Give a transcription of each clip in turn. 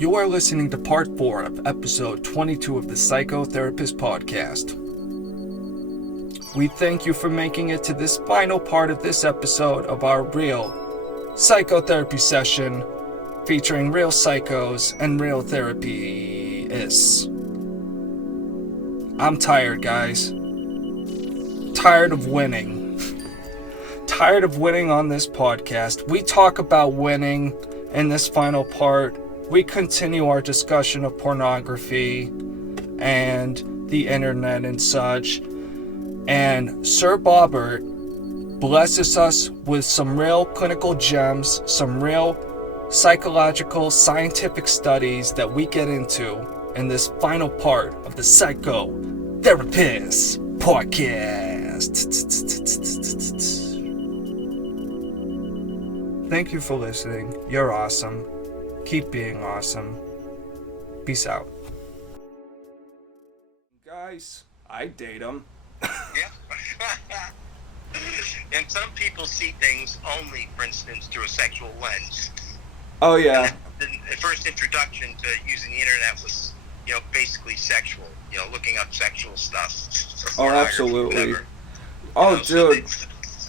You are listening to part 4 of episode 22 of the Psychotherapist Podcast. We thank you for making it to this final part of this episode of our real psychotherapy session featuring real psychos and real therapists. I'm tired, guys. Tired of winning. Tired of winning on this podcast. We talk about winning in this final part. We continue our discussion of pornography and the internet and such. And Sir Bobert blesses us with some real clinical gems, some real psychological, scientific studies that we get into in this final part of the Psychotherapist Podcast. Thank you for listening. You're awesome. Keep being awesome. Peace out. Guys, I date them. Yeah. And some people see things only, for instance, through a sexual lens. Oh, yeah. The first introduction to using the internet was, basically sexual. Looking up sexual stuff. Oh, absolutely. Oh, dude.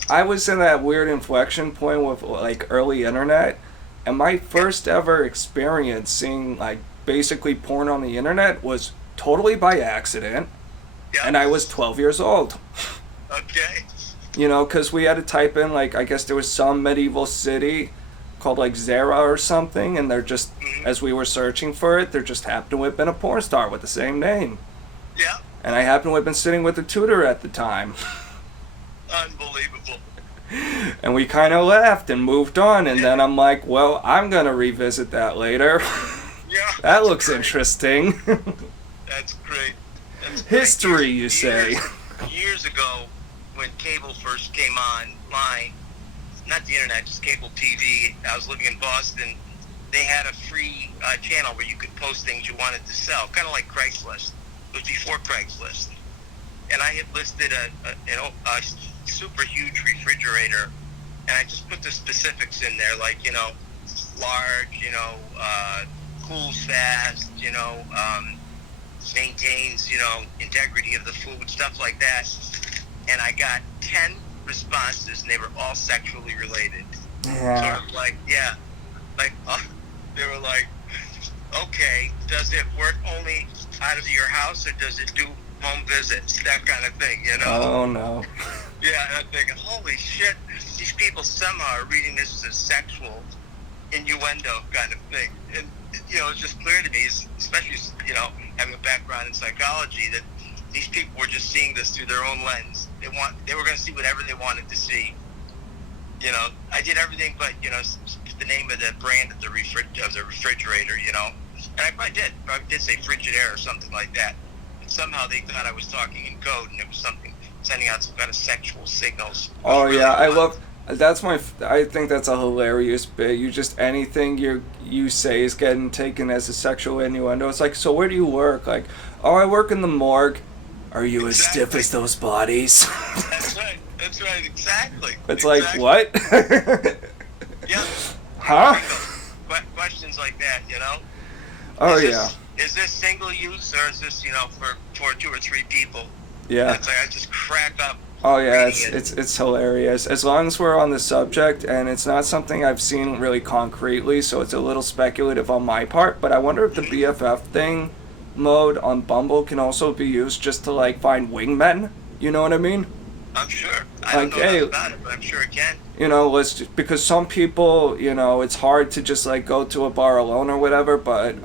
I was in that weird inflection point with, early internet. And my first ever experience seeing, basically porn on the internet was totally by accident. Yeah. And I was 12 years old. Okay. Because we had to type in, I guess there was some medieval city called, Zara or something. And they're just, as we were searching for it, there just happened to have been a porn star with the same name. Yeah. And I happened to have been sitting with a tutor at the time. Unbelievable. And we kind of laughed and moved on, and then I'm like, well, I'm going to revisit that later. Yeah. That looks interesting. That's great. History, you say. Years ago, when cable first came online, not the internet, just cable TV, I was living in Boston, they had a free channel where you could post things you wanted to sell, kind of like Craigslist. It was before Craigslist. And I had listed a super huge refrigerator, and I just put the specifics in there, large, cools fast, maintains, integrity of the food, stuff like that. And I got 10 responses, and they were all sexually related. Yeah. Sort of they were like, okay, does it work only out of your house, or does it do home visits, that kind of thing, Oh, no. Yeah, and I'm thinking, holy shit, these people somehow are reading this as a sexual innuendo kind of thing. And, it's just clear to me, especially, having a background in psychology, that these people were just seeing this through their own lens. They were going to see whatever they wanted to see. I did everything but, the name of the brand of the refrigerator, and I probably did say Frigidaire or something like that. And somehow they thought I was talking in code, and it was something sending out some kind of sexual signals. Oh, really yeah, I think that's a hilarious bit. Anything you say is getting taken as a sexual innuendo. It's like, so where do you work? I work in the morgue. Are you as stiff as those bodies? That's right, exactly. It's exactly. What? Yeah. Huh? Questions like that, Oh, yeah. Is this single use, or is this, for 2 or 3 people? Yeah. It's I just crack up. Oh yeah, it's hilarious. As long as we're on the subject, and it's not something I've seen really concretely, so it's a little speculative on my part, but I wonder if the BFF thing mode on Bumble can also be used just to find wingmen. You know what I mean? I'm sure. I don't know enough about it, but I'm sure it can. Because some people, it's hard to just go to a bar alone or whatever, but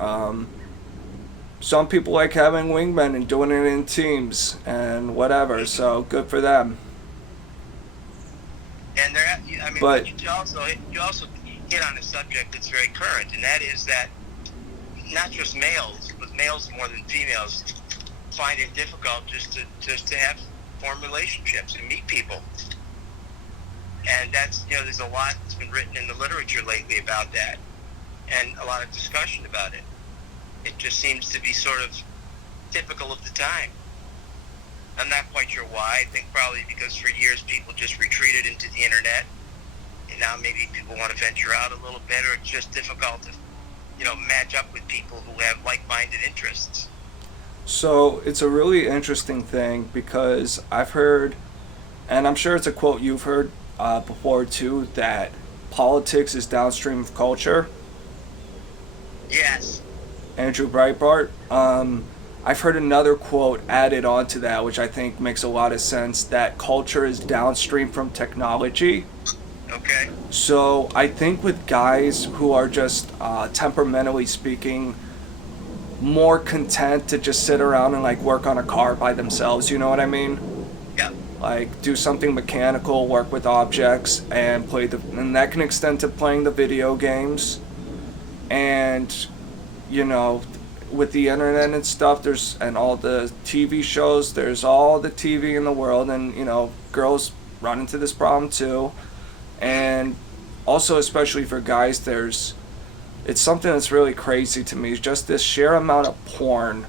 some people like having wingmen and doing it in teams and whatever, so good for them. And but you also hit on a subject that's very current, and that is that not just males, but males more than females find it difficult just to have form relationships and meet people. And that's, there's a lot that's been written in the literature lately about that, and a lot of discussion about it. It just seems to be sort of typical of the time. I'm not quite sure why. I think probably because for years people just retreated into the internet, and now maybe people want to venture out a little bit, or it's just difficult to match up with people who have like-minded interests. So it's a really interesting thing because I've heard, and I'm sure it's a quote you've heard before too, that politics is downstream of culture. Yes. Andrew Breitbart. I've heard another quote added onto that, which I think makes a lot of sense, that culture is downstream from technology. Okay. So I think with guys who are just temperamentally speaking more content to just sit around and like work on a car by themselves, you know what I mean? Yeah. Like do something mechanical, work with objects, and and that can extend to playing the video games. And with the internet and stuff, and all the TV shows, there's all the TV in the world, and girls run into this problem too. And also, especially for guys, it's something that's really crazy to me. It's just this sheer amount of porn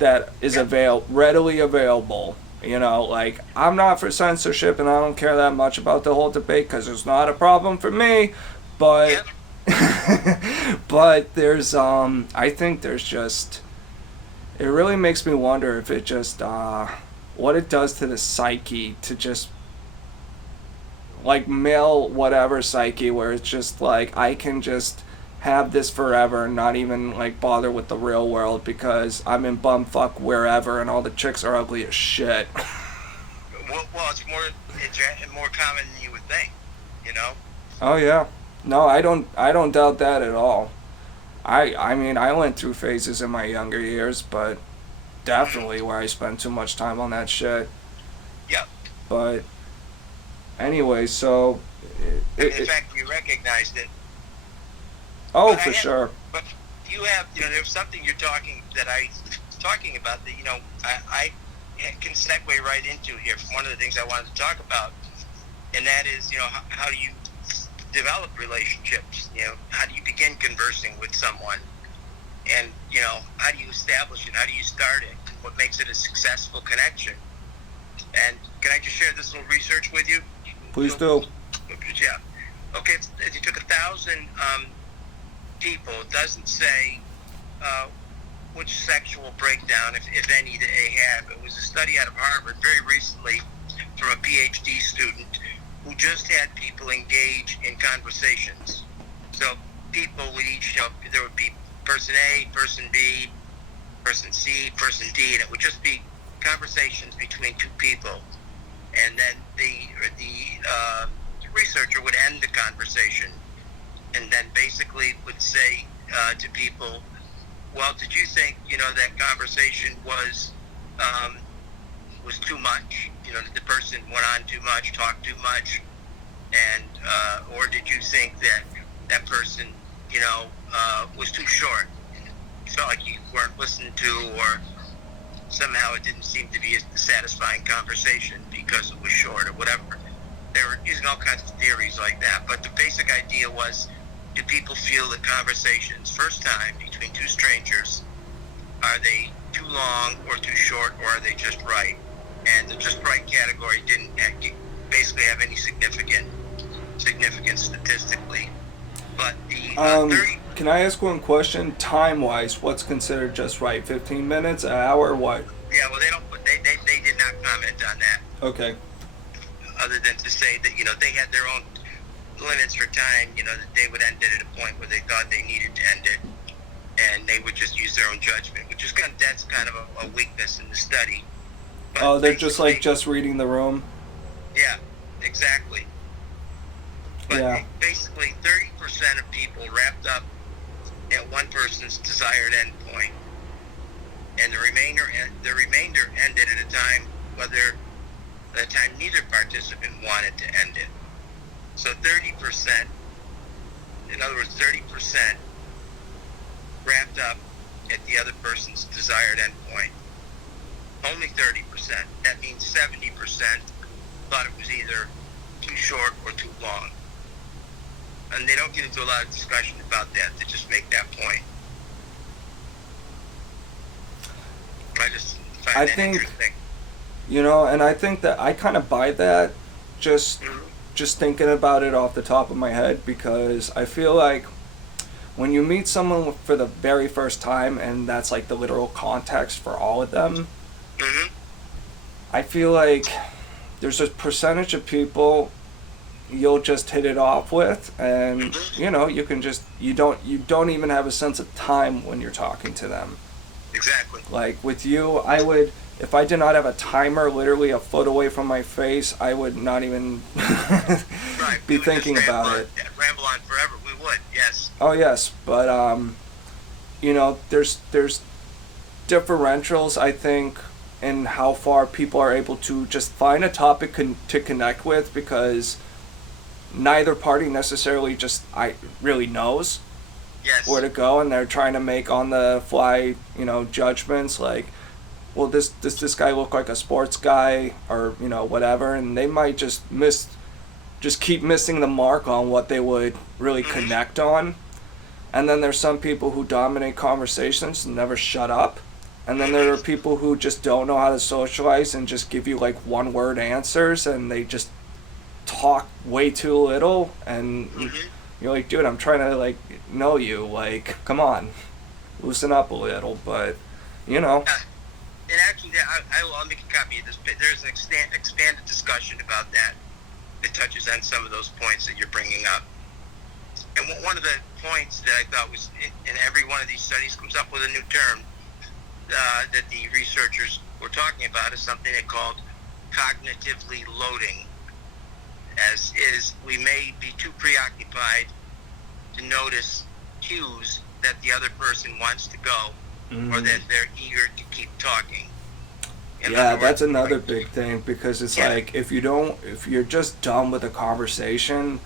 that is readily available. Like, I'm not for censorship, and I don't care that much about the whole debate because it's not a problem for me. But Yep. but there's I think there's just, it really makes me wonder if it just what it does to the psyche, to just like male whatever psyche, where it's just like I can just have this forever and not even like bother with the real world because I'm in bumfuck wherever and all the chicks are ugly as shit. Well, it's more common than you would think. Oh yeah. No, I don't doubt that at all. I mean, I went through phases in my younger years, but definitely where I spent too much time on that shit. Yep. But anyway, so In fact, you recognized it. oh, But for sure. But you have, there's something you're talking about that, I can segue right into here from one of the things I wanted to talk about, and that is, how do you develop relationships? How do you begin conversing with someone? And, how do you establish it? How do you start it? What makes it a successful connection? And can I just share this little research with you? Please do. Yeah. Okay, if you took 1,000 people, it doesn't say which sexual breakdown, if any, they have. It was a study out of Harvard very recently from a PhD student who just had people engage in conversations. So people would each, there would be person A, person B, person C, person D, and it would just be conversations between two people. And then the researcher would end the conversation and then basically would say to people, well, did you think, that conversation was too much? That the person went on too much, talked too much, and or did you think that person, was too short? You felt like you weren't listened to, or somehow it didn't seem to be a satisfying conversation because it was short or whatever. They were using all kinds of theories like that, but the basic idea was, do people feel that conversations, first time between two strangers, are they too long or too short, or are they just right? And the just right category didn't basically have any significance statistically. But the 30... Can I ask one question? Time-wise, what's considered just right? 15 minutes, an hour, what? Yeah, well, they did not comment on that. Okay. Other than to say that, they had their own limits for time, that they would end it at a point where they thought they needed to end it, and they would just use their own judgment, which is that's kind of a weakness in the study. But they're just reading the room? Yeah, exactly. But yeah. Basically, 30% of people wrapped up at one person's desired endpoint, and the remainder ended at a time neither participant wanted to end it. So 30%, in other words, 30% wrapped up at the other person's desired endpoint. Only 30%. That means 70% thought it was either too short or too long. And they don't get into a lot of discussion about that. They just make that point. I just find that interesting. And I think that I kind of buy that just thinking about it off the top of my head, because I feel like when you meet someone for the very first time, and that's like the literal context for all of them, I feel like there's a percentage of people you'll just hit it off with, and you know, you can just you don't even have a sense of time when you're talking to them. Exactly. Like with you, I would, if I did not have a timer literally a foot away from my face, I would not even be thinking about it. Ramble on forever. We would, yes. Oh yes, but you know, there's differentials, I think, in how far people are able to just find a topic to connect with, because neither party necessarily just really knows where to go, and they're trying to make on the fly, you know, judgments like, well, does this guy look like a sports guy, or you know, whatever, and they might just keep missing the mark on what they would really connect on. And then there's some people who dominate conversations and never shut up, and then there are people who just don't know how to socialize and just give you like one word answers, and they just talk way too little, and you're like, dude, I'm trying to like know you, like, come on, loosen up a little. But you know, and actually, I'll make a copy of this. There's an expanded discussion about that touches on some of those points that you're bringing up. And one of the points that I thought was in every one of these studies comes up with a new term that the researchers were talking about, is something they called cognitively loading. As is, we may be too preoccupied to notice cues that the other person wants to go, or that they're eager to keep talking. Yeah, that's another big thing, because it's like, if you're just done with a conversation,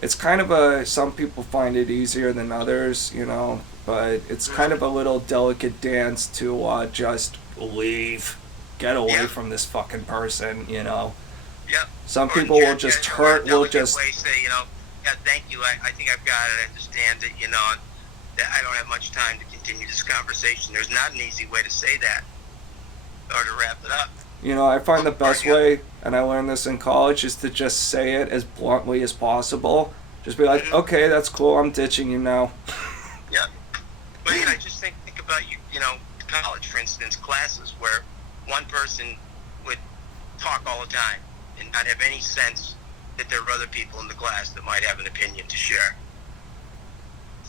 it's kind of some people find it easier than others, you know, but it's kind of a little delicate dance to just leave, get away from this fucking person, you know. Yep. Some people will just hurt, will just say, you know, yeah, thank you, I think I've got it, I understand it, you know, that I don't have much time to continue this conversation. There's not an easy way to say that, or to wrap it up. You know, I find the best way, and I learned this in college, is to just say it as bluntly as possible. Just be like, okay, that's cool, I'm ditching you now. Yeah. But you know, just think about you know, college, for instance, classes where one person would talk all the time and not have any sense that there are other people in the class that might have an opinion to share.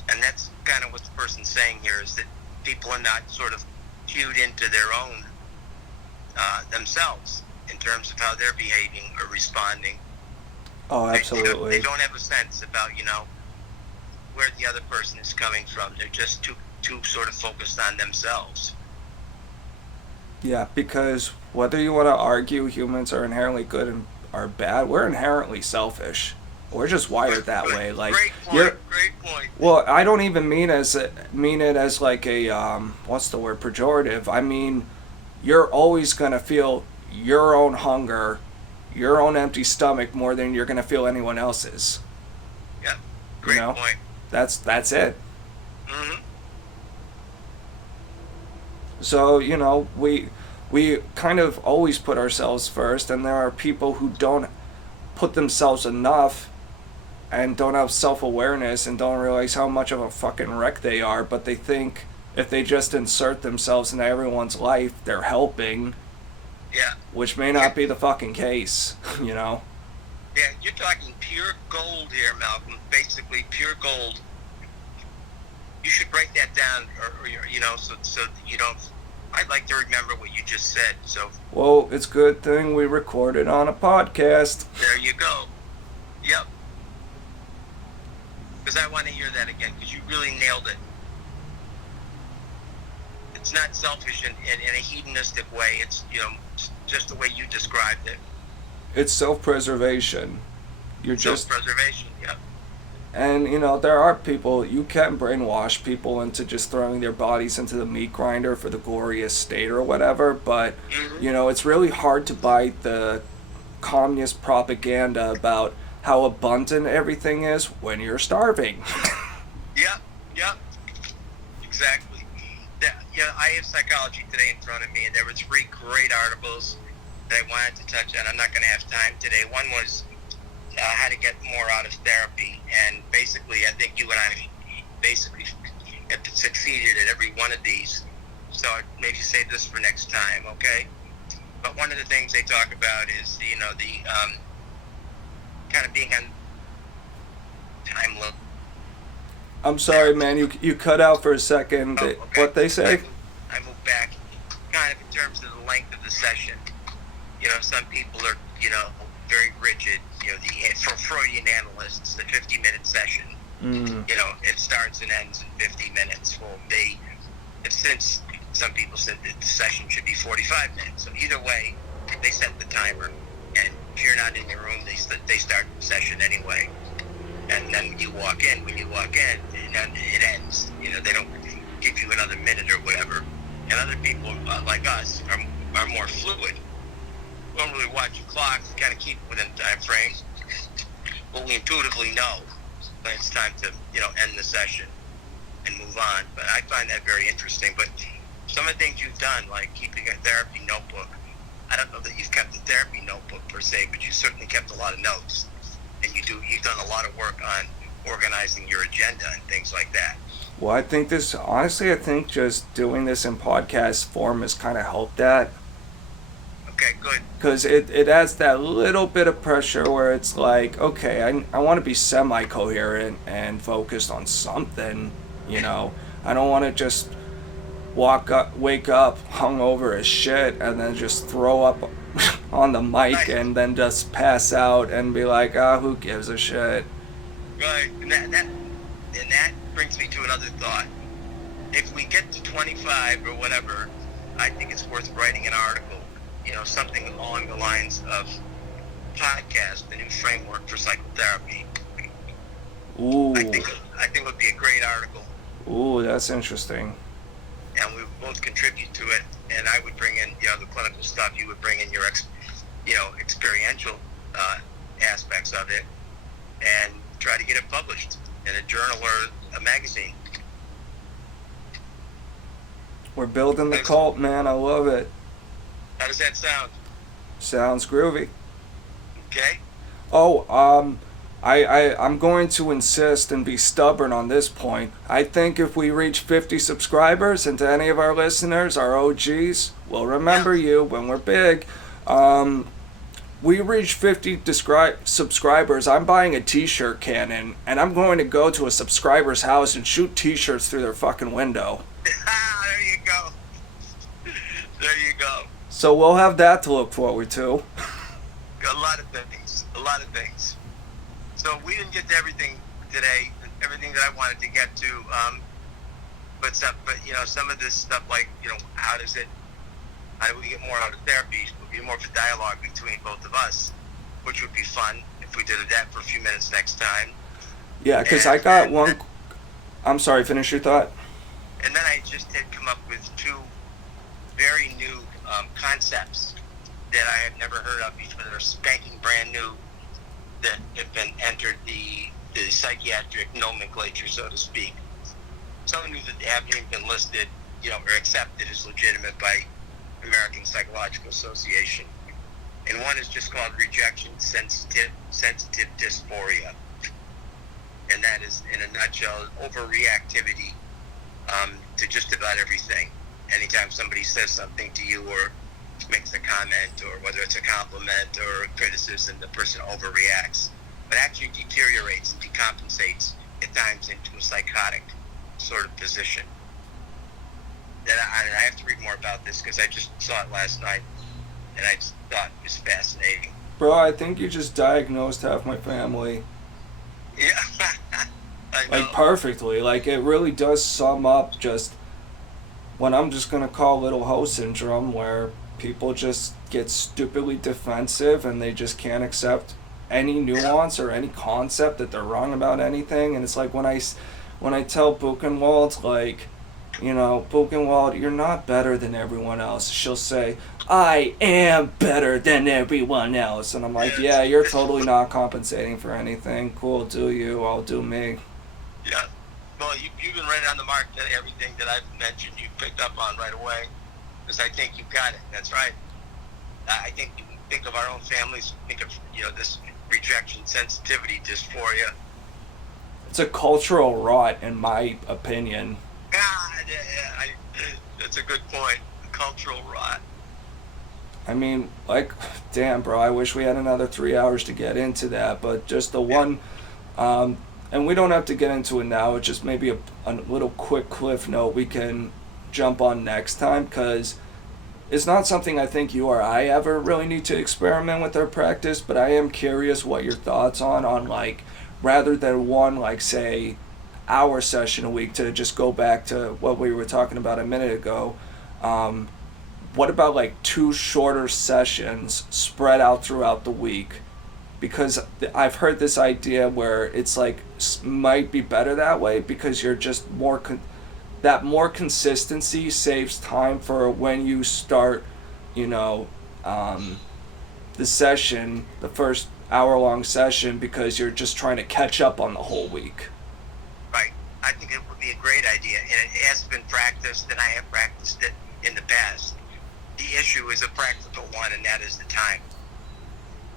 And that's kind of what the person's saying here, is that people are not sort of cued into their own themselves in terms of how they're behaving or responding. Oh, absolutely. They don't have a sense about, you know, where the other person is coming from. They're just too sort of focused on themselves. Yeah, because whether you want to argue humans are inherently good and are bad, we're inherently selfish. We're just wired that way. Like, great point. Well, I don't even mean it as like a what's the word, pejorative. I mean, you're always gonna feel your own hunger, your own empty stomach more than you're gonna feel anyone else's. Yeah, great point. That's it. So, you know, we kind of always put ourselves first, and there are people who don't put themselves enough and don't have self-awareness and don't realize how much of a fucking wreck they are, but they think if they just insert themselves into everyone's life, they're helping. Yeah. Which may not be the fucking case, you know? Yeah, you're talking pure gold here, Malcolm. Basically, pure gold. You should break that down, or you know, so you don't. I'd like to remember what you just said. So. Well, it's a good thing we recorded on a podcast. There you go. Yep. Because I want to hear that again, because you really nailed it. It's not selfish in a hedonistic way. It's, you know, just the way you described it. It's self-preservation. You're just self-preservation, yeah. And, you know, there are people, you can brainwash people into just throwing their bodies into the meat grinder for the glorious state or whatever, but, you know, it's really hard to buy the communist propaganda about how abundant everything is when you're starving. Yeah, exactly. You know, I have Psychology Today in front of me, and there were 3 great articles that I wanted to touch on. I'm not going to have time today. One was how to get more out of therapy, and basically I think you and I basically one of these. So maybe save this for next time, okay? But one of the things they talk about is, the kind of being on time limit. I'm sorry, man. You cut out for a second. Oh, okay. What they say? I moved back, kind of in terms of the length of the session. Some people are, very rigid. For Freudian analysts, the 50-minute session, it starts and ends in 50 minutes. Well, since some people said that the session should be 45 minutes. So either way, they set the timer. And if you're not in your room, they start the session anyway. And then when you walk in, and then it ends. They don't give you another minute or whatever. And other people like us are more fluid. We don't really watch the clock, kind of keep within time frames. But we intuitively know when it's time to, end the session and move on. But I find that very interesting. But some of the things you've done, like keeping a therapy notebook, I don't know that you've kept a therapy notebook per se, but you certainly kept a lot of notes. And you've done a lot of work on organizing your agenda and things like that. Well, I think just doing this in podcast form has kind of helped that. Okay, good. Because it adds that little bit of pressure where it's like, okay, I want to be semi-coherent and focused on something, I don't want to just wake up hungover as shit and then just throw up on the mic Right. And then just pass out and be like, who gives a shit? Right, and that brings me to another thought. If we get to 25 or whatever, I think it's worth writing an article, something along the lines of podcast, the new framework for psychotherapy. Ooh. I think it would be a great article. Ooh, that's interesting. And we would both contribute to it, and I would bring in, the clinical stuff. You would bring in your, experiential aspects of it, and try to get it published in a journal or a magazine. We're building the cult, man. I love it. How does that sound? Sounds groovy. Okay. Oh, I'm going to insist and be stubborn on this point. I think if we reach 50 subscribers, and to any of our listeners, our OGs, we'll remember you when we're big. We reach 50 subscribers, I'm buying a t-shirt cannon, and I'm going to go to a subscriber's house and shoot t-shirts through their fucking window. There you go. There you go. So we'll have that to look forward to. A lot of things. So we didn't get to everything today, everything that I wanted to get to. But some of this stuff, like, how do we get more out of therapy? It would be more of a dialogue between both of us, which would be fun if we did that for a few minutes next time. Yeah, because I got one. I'm sorry, finish your thought. And then I just had come up with two very new concepts that I had never heard of before. They're spanking brand new, that have been entered the psychiatric nomenclature, so to speak. Some new that haven't even been listed, or accepted as legitimate by American Psychological Association. And one is just called Rejection, sensitive Dysphoria. And that is, in a nutshell, overreactivity to just about everything. Anytime somebody says something to you or makes a comment, or whether it's a compliment or a criticism, the person overreacts, but actually deteriorates and decompensates at times into a psychotic sort of position. And I have to read more about this because I just saw it last night, and I just thought it was fascinating. Bro, I think you just diagnosed half my family. Yeah, I know. Like, perfectly. Like, it really does sum up just what I'm just going to call little hoe syndrome, where people just get stupidly defensive and they just can't accept any nuance or any concept that they're wrong about anything. And it's like when I tell Buchenwald, like, Buchenwald, you're not better than everyone else. She'll say, I am better than everyone else. And I'm like, yeah, you're totally not compensating for anything. Cool, do you, I'll do me. Yeah. Well, you've been right on the mark. Everything that I've mentioned, you picked up on right away. Because I think you've got it. That's right. I think you think of our own families, think of, this rejection, sensitivity, dysphoria. It's a cultural rot, in my opinion. God, That's a good point. Cultural rot. I mean, like, damn, bro, I wish we had another 3 hours to get into that, but just the one, and we don't have to get into it now, it's just maybe a little quick cliff note we can jump on next time, because it's not something I think you or I ever really need to experiment with our practice, but I am curious what your thoughts on like, rather than one, like, say, hour session a week, to just go back to what we were talking about a minute ago, what about like 2 shorter sessions spread out throughout the week? Because I've heard this idea where it's like might be better that way, because you're just more that more consistency saves time for when you start, you know, the session, the first hour-long session, because you're just trying to catch up on the whole week. Right. I think it would be a great idea, and it has been practiced, and I have practiced it in the past. The issue is a practical one, and that is the time.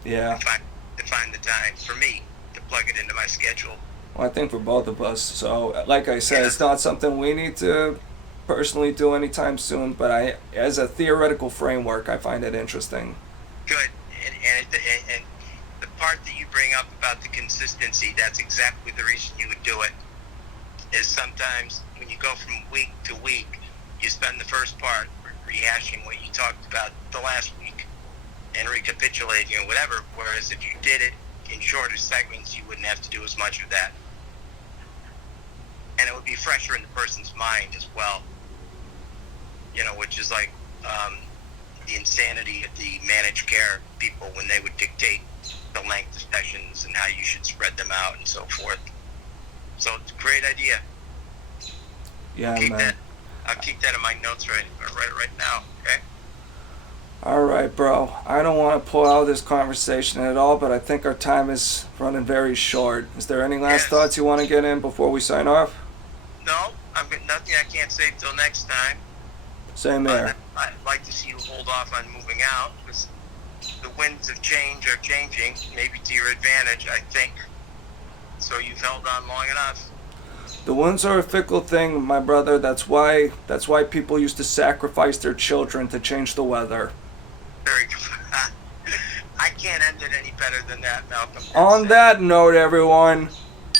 Yeah. To find the time for me to plug it into my schedule. Well, I think for both of us. So, like I said, It's not something we need to personally do anytime soon, but as a theoretical framework, I find it interesting. Good. And the part that you bring up about the consistency, that's exactly the reason you would do it. Is sometimes when you go from week to week, you spend the first part rehashing what you talked about the last week and recapitulating or whatever, whereas if you did it in shorter segments, you wouldn't have to do as much of that. And it would be fresher in the person's mind as well, you know, which is like the insanity of the managed care people when they would dictate the length of sessions and how you should spread them out and so forth. So it's a great idea. Yeah, man. I'll keep that in my notes right now, okay? All right, bro. I don't want to pull out this conversation at all, but I think our time is running very short. Is there any last thoughts you want to get in before we sign off? No, I've got nothing I can't say till next time. Same here. I'd like to see you hold off on moving out, because the winds of change are changing, maybe to your advantage, I think. So you've held on long enough. The winds are a fickle thing, my brother. That's why people used to sacrifice their children to change the weather. Very good. I can't end it any better than that, Malcolm. On that note, everyone,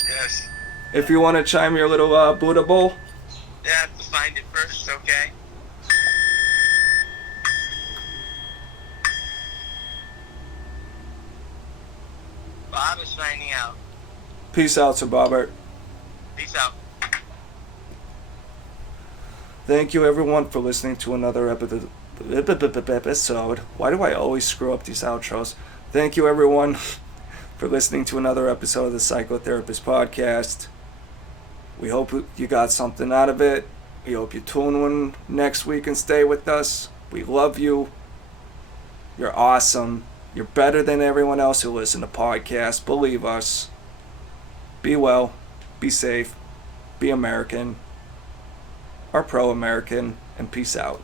Yes. if you want to chime your little Buddha bowl. Yeah, I have to find it first, okay? Bob is signing out. Peace out, Sir Bobert. Peace out. Thank you, everyone, for listening to another episode. Why do I always screw up these outros? Thank you, everyone, for listening to another episode of the Psychotherapist Podcast. We hope you got something out of it. We hope you tune in next week and stay with us. We love you. You're awesome. You're better than everyone else who listens to podcasts. Believe us. Be well. Be safe. Be American. Or pro-American. And peace out.